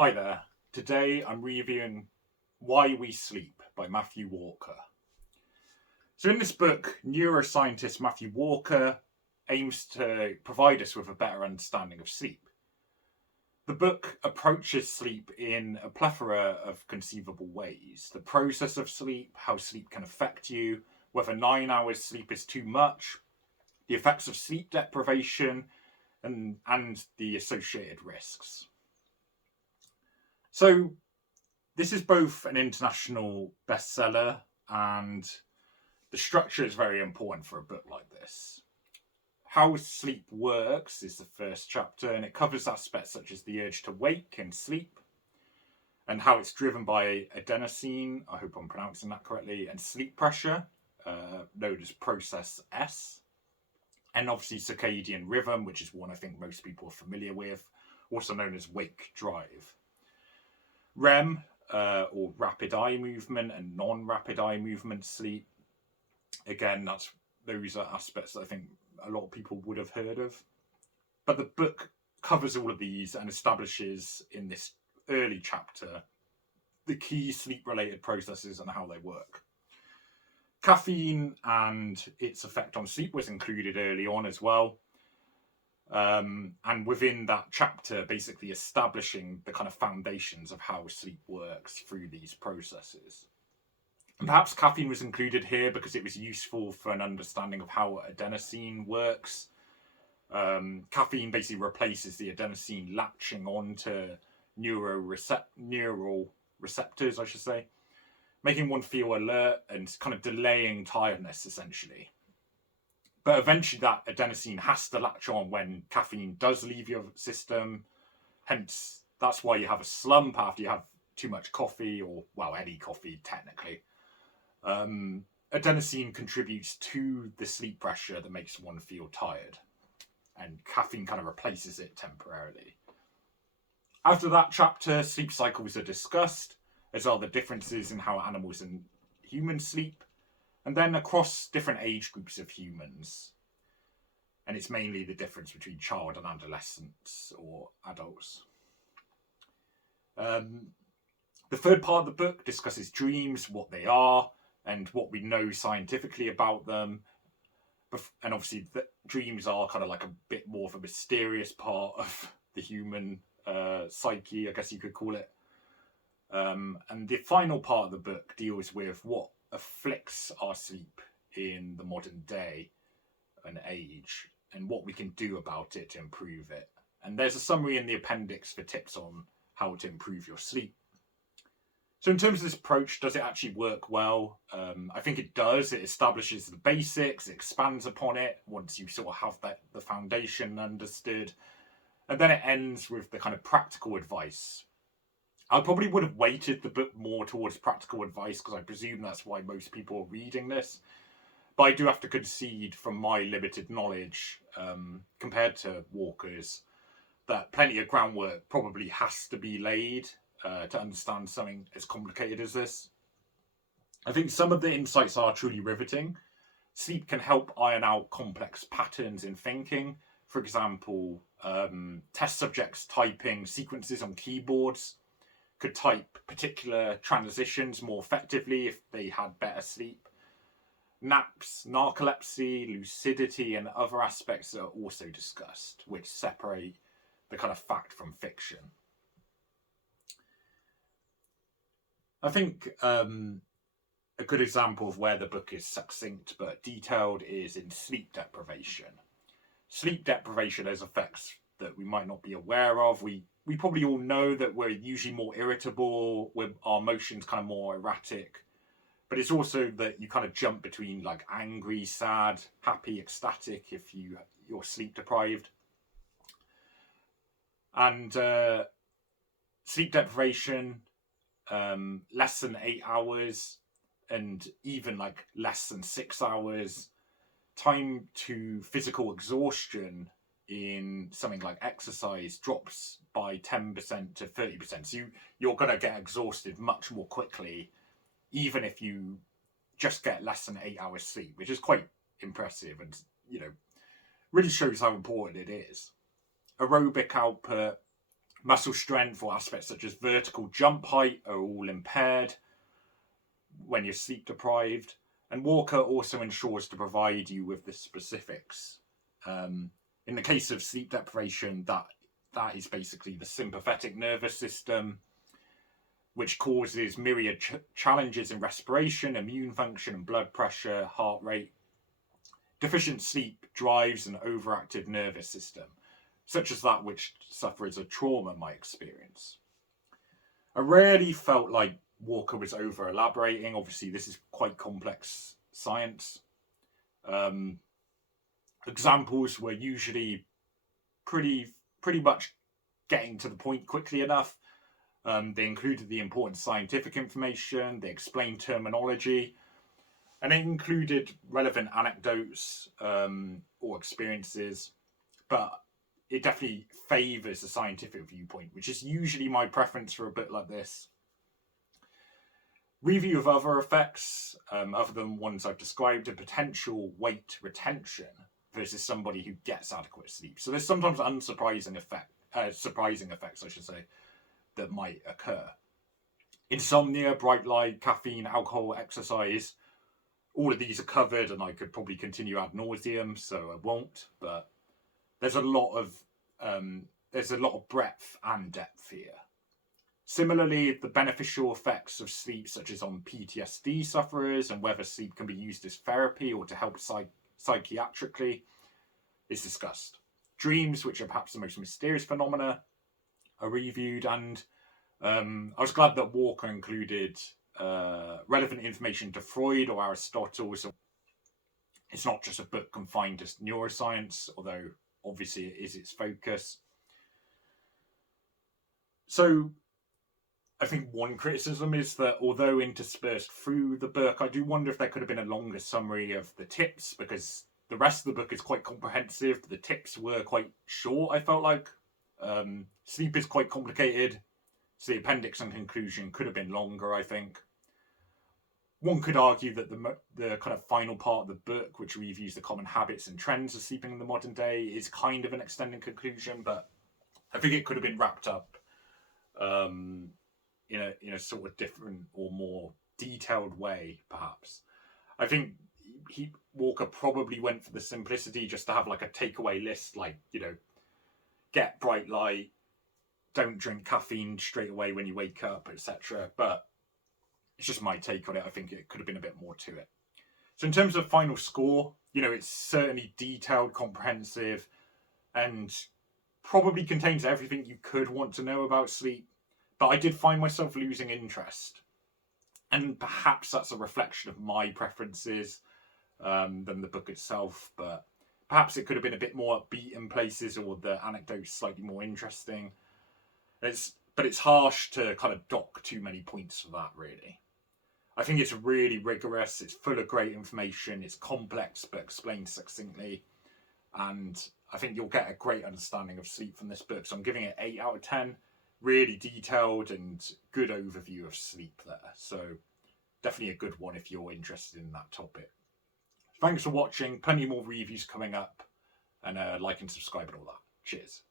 Hi there. Today I'm reviewing Why We Sleep by Matthew Walker. So, in this book, neuroscientist Matthew Walker aims to provide us with a better understanding of sleep. The book approaches sleep in a plethora of conceivable ways: the process of sleep, how sleep can affect you, whether 9 hours sleep is too much, the effects of sleep deprivation, and the associated risks. So, this is both an international bestseller, and the structure is very important for a book like this. How sleep works is the first chapter, and it covers aspects such as the urge to wake and sleep, and how it's driven by adenosine, I hope I'm pronouncing that correctly, and sleep pressure, known as process S, and obviously circadian rhythm, which is one I think most people are familiar with, also known as wake drive. REM, or rapid eye movement, and non-rapid eye movement sleep. Again, those are aspects that I think a lot of people would have heard of. But the book covers all of these and establishes in this early chapter the key sleep-related processes and how they work. Caffeine and its effect on sleep was included early on as well. And within that chapter, basically establishing the kind of foundations of how sleep works through these processes. And perhaps caffeine was included here because it was useful for an understanding of how adenosine works. Caffeine basically replaces the adenosine latching onto neural receptors, I should say, making one feel alert and kind of delaying tiredness, essentially. But eventually that adenosine has to latch on when caffeine does leave your system. Hence, that's why you have a slump after you have too much coffee, or, well, any coffee, technically. Adenosine contributes to the sleep pressure that makes one feel tired, and caffeine kind of replaces it temporarily. After that chapter, sleep cycles are discussed, as are the differences in how animals and humans sleep, and then across different age groups of humans. And it's mainly the difference between child and adolescents or adults. The third part of the book discusses dreams, what they are, and what we know scientifically about them. And obviously, dreams are kind of like a bit more of a mysterious part of the human psyche, I guess you could call it. And the final part of the book deals with what afflicts our sleep in the modern day and age, and what we can do about it to improve it. And there's a summary in the appendix for tips on how to improve your sleep. So in terms of this approach, does it actually work well? I think it does. It establishes the basics, it expands upon it once you sort of have the foundation understood. And then it ends with the kind of practical advice. I probably would have weighted the book more towards practical advice because I presume that's why most people are reading this. But I do have to concede from my limited knowledge, compared to Walker's, that plenty of groundwork probably has to be laid to understand something as complicated as this. I think some of the insights are truly riveting. Sleep can help iron out complex patterns in thinking. For example, test subjects typing sequences on keyboards could type particular transitions more effectively if they had better sleep. Naps, narcolepsy, lucidity, and other aspects are also discussed, which separate the kind of fact from fiction. I think a good example of where the book is succinct but detailed is in sleep deprivation. Sleep deprivation has effects that we might not be aware of. We probably all know that we're usually more irritable, with our emotions kind of more erratic. But it's also that you kind of jump between like angry, sad, happy, ecstatic if you're sleep deprived. And sleep deprivation, less than 8 hours, and even like less than 6 hours, time to physical exhaustion in something like exercise drops by 10% to 30%. So you're going to get exhausted much more quickly, even if you just get less than 8 hours sleep, which is quite impressive and, really shows how important it is. Aerobic output, Muscle strength or aspects such as vertical jump height are all impaired when you're sleep deprived. And Walker also ensures to provide you with the specifics. In the case of sleep deprivation, that is basically the sympathetic nervous system, which causes myriad challenges in respiration, immune function, and blood pressure, heart rate. Deficient sleep drives an overactive nervous system, such as that which sufferers of trauma might experience. I rarely felt like Walker was over elaborating. Obviously, this is quite complex science. Examples were usually pretty much getting to the point quickly enough. They included the important scientific information, they explained terminology, and it included relevant anecdotes or experiences, but it definitely favours the scientific viewpoint, which is usually my preference for a book like this. Review of other effects, other than ones I've described, a potential weight retention versus somebody who gets adequate sleep. So there's sometimes surprising effects, I should say, that might occur. Insomnia, bright light, caffeine, alcohol, exercise, all of these are covered, and I could probably continue ad nauseum, so I won't. But there's a lot of breadth and depth here. Similarly, the beneficial effects of sleep, such as on PTSD sufferers, and whether sleep can be used as therapy or to help psychiatrically, is discussed. Dreams, which are perhaps the most mysterious phenomena, are reviewed, and I was glad that Walker included relevant information to Freud or Aristotle, so it's not just a book confined to neuroscience, although obviously it is its focus. So I think one criticism is that although interspersed through the book, I do wonder if there could have been a longer summary of the tips, because the rest of the book is quite comprehensive. The tips were quite short, I felt like. Sleep is quite complicated, so the appendix and conclusion could have been longer, I think. One could argue that the kind of final part of the book, which reviews the common habits and trends of sleeping in the modern day, is kind of an extended conclusion, but I think it could have been wrapped up in a sort of different or more detailed way, perhaps. I think Walker probably went for the simplicity, just to have like a takeaway list, like, get bright light, don't drink caffeine straight away when you wake up, etc. But it's just my take on it. I think it could have been a bit more to it. So in terms of final score, it's certainly detailed, comprehensive, and probably contains everything you could want to know about sleep. But I did find myself losing interest. And perhaps that's a reflection of my preferences than the book itself. But perhaps it could have been a bit more upbeat in places, or the anecdotes slightly more interesting. But it's harsh to kind of dock too many points for that, really. I think it's really rigorous. It's full of great information. It's complex but explained succinctly. And I think you'll get a great understanding of sleep from this book. So I'm giving it 8 out of 10. Really detailed and good overview of sleep there. So definitely a good one if you're interested in that topic. Thanks for watching. Plenty more reviews coming up. And like and subscribe and all that. Cheers.